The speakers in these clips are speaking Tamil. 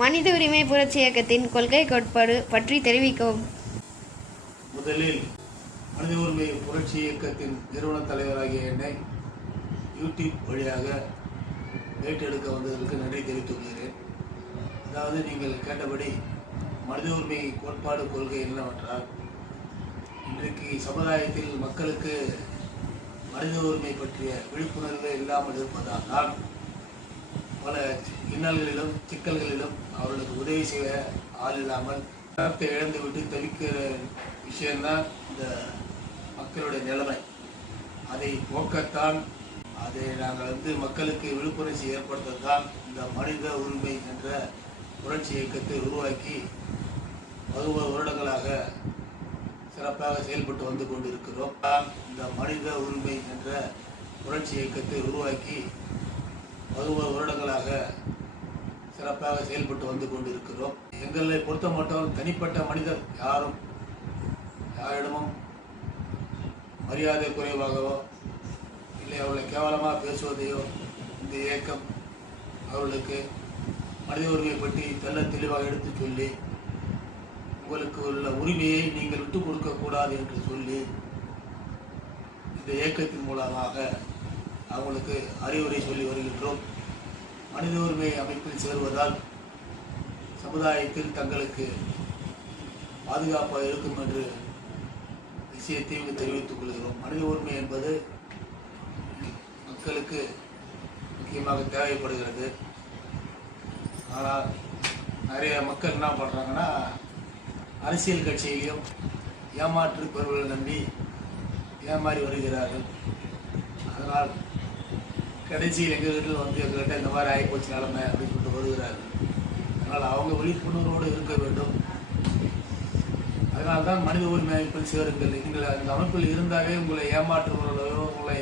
மனித உரிமை புரட்சி இயக்கத்தின் கொள்கை கோட்பாடு பற்றி தெரிவிக்கவும். முதலில் மனித உரிமை புரட்சி இயக்கத்தின் நிறுவன தலைவராகிய என்னை யூடியூப் வழியாக பேட்டெடுக்க வந்ததற்கு நன்றி தெரிவித்துக் கொள்கிறேன். அதாவது நீங்கள் கேட்டபடி மனித உரிமை கோட்பாடு கொள்கை என்னவென்றால், இன்றைக்கு சமுதாயத்தில் மக்களுக்கு மனித உரிமை பற்றிய விழிப்புணர்வு இல்லாமல் இருப்பதால் தான் பல இன்னல்களிலும் சிக்கல்களிலும் அவர்களுக்கு உதவி செய்ய ஆள் இல்லாமல் பணத்தை இழந்துவிட்டு தவிக்கிற விஷயம்தான் இந்த மக்களுடைய நிலைமை. அதை போக்கத்தான், அதை நாங்கள் மக்களுக்கு விழிப்புணர்ச்சி ஏற்படுத்தத்தான் இந்த மனித உரிமை என்ற புரட்சி இயக்கத்தை உருவாக்கி 11 வருடங்களாக சிறப்பாக செயல்பட்டு வந்து கொண்டிருக்கிறோம். இந்த மனித உரிமை என்ற புரட்சி இயக்கத்தை உருவாக்கி 11 வருடங்களாக சிறப்பாக செயல்பட்டு வந்து கொண்டிருக்கிறோம். எங்களை பொறுத்த மட்டும் தனிப்பட்ட மனிதர் யாரிடமும் மரியாதை குறைவாகவோ இல்லை அவர்களை கேவலமாக பேசுவதையோ இந்த இயக்கம் அவர்களுக்கு மனித உரிமையை பற்றி தெளிவாக எடுத்து சொல்லி, உங்களுக்கு உள்ள உரிமையை நீங்கள் விட்டுக் கொடுக்கக்கூடாது என்று சொல்லி இந்த இயக்கத்தின் மூலமாக அவங்களுக்கு அறிவுரை சொல்லி வருகின்றோம். மனித உரிமை அமைப்பில் சேருவதால் சமுதாயத்தில் தங்களுக்கு பாதுகாப்பாக இருக்கும் என்ற விஷயத்தை தெரிவித்துக் கொள்கிறோம். மனித உரிமை என்பது மக்களுக்கு முக்கியமாக தேவைப்படுகிறது. ஆனால் நிறைய மக்கள் என்ன பண்ணுறாங்கன்னா, அரசியல் கட்சியையும் ஏமாற்று பொருள்களை நம்பி ஏமாறி வருகிறார்கள். அதனால் கடைசியில் எங்கள் வீட்டில் எங்கள்கிட்ட இந்த மாதிரி ஆகிப்போச்சு நிலைமை அப்படின்னு சொல்லிட்டு வருகிறார்கள். அதனால் அவங்க விழிப்புணர்வோடு இருக்க வேண்டும். அதனால்தான் மனித உரிமை அமைப்பில் சேருங்கள். நீங்கள் அந்த அமைப்பில் இருந்தாலே உங்களை ஏமாற்றுபவர்களோ உங்களை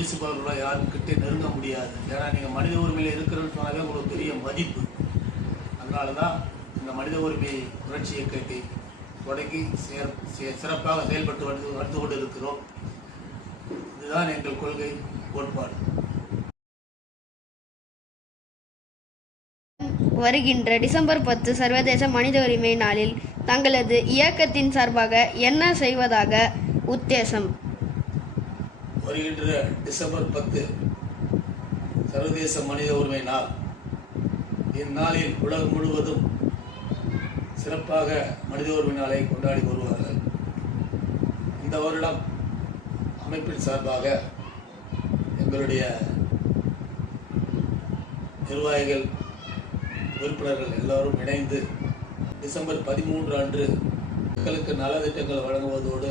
ஈசுபவர்களோ யாரும் கிட்டே நெருங்க முடியாது. ஏன்னா நீங்கள் மனித உரிமையில் இருக்கிறன்னு சொன்னாலே உங்களுக்கு பெரிய மதிப்பு. அதனால தான் இந்த மனித உரிமை புரட்சி இயக்கத்தை தொடங்கி சிறப்பாக செயல்பட்டு வந்து கொண்டு இருக்கிறோம். இதுதான் எங்கள் கொள்கை கோட்பாடு. வருகின்ற டிசம்பர் 10 சர்வதேச மனித உரிமை நாளில் தங்களது இயக்கத்தின் சார்பாக என்ன செய்வதாக உத்தேசம்? வருகின்ற டிசம்பர் 10 சர்வதேச மனித உரிமை நாள். இந்நாளில் உலகம் முழுவதும் சிறப்பாக மனித உரிமை நாளை கொண்டாடி வருவார்கள். இந்த வருடம் அமைப்பின் சார்பாக எங்களுடைய நிர்வாகிகள் உறுப்பினர்கள் எல்லோரும் இணைந்து டிசம்பர் 13 அன்று மக்களுக்கு நலத்திட்டங்கள் வழங்குவதோடு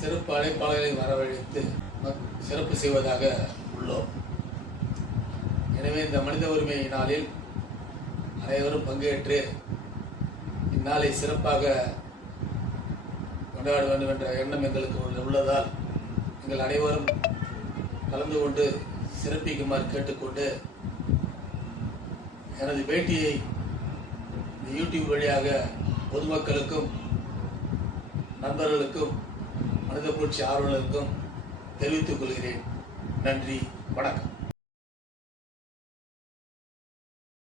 சிறப்பு அழைப்பாளர்களை வரவழைத்து சிறப்பு செய்வதாக உள்ளோம். எனவே இந்த மனித உரிமை நாளில் அனைவரும் பங்கேற்று இந்நாளை சிறப்பாக கொண்டாட வேண்டும் என்ற எண்ணம் எங்களுக்கு உள்ளதால் எங்கள் அனைவரும் கலந்து கொண்டு சிறப்பிக்குமாறு கேட்டுக்கொண்டு, எனது பேட்டியை யூடியூப் வழியாக பொதுமக்களுக்கும் நண்பர்களுக்கும் மனித புரட்சி ஆர்வலர்களுக்கும் தெரிவித்துக் கொள்கிறேன். நன்றி, வணக்கம்.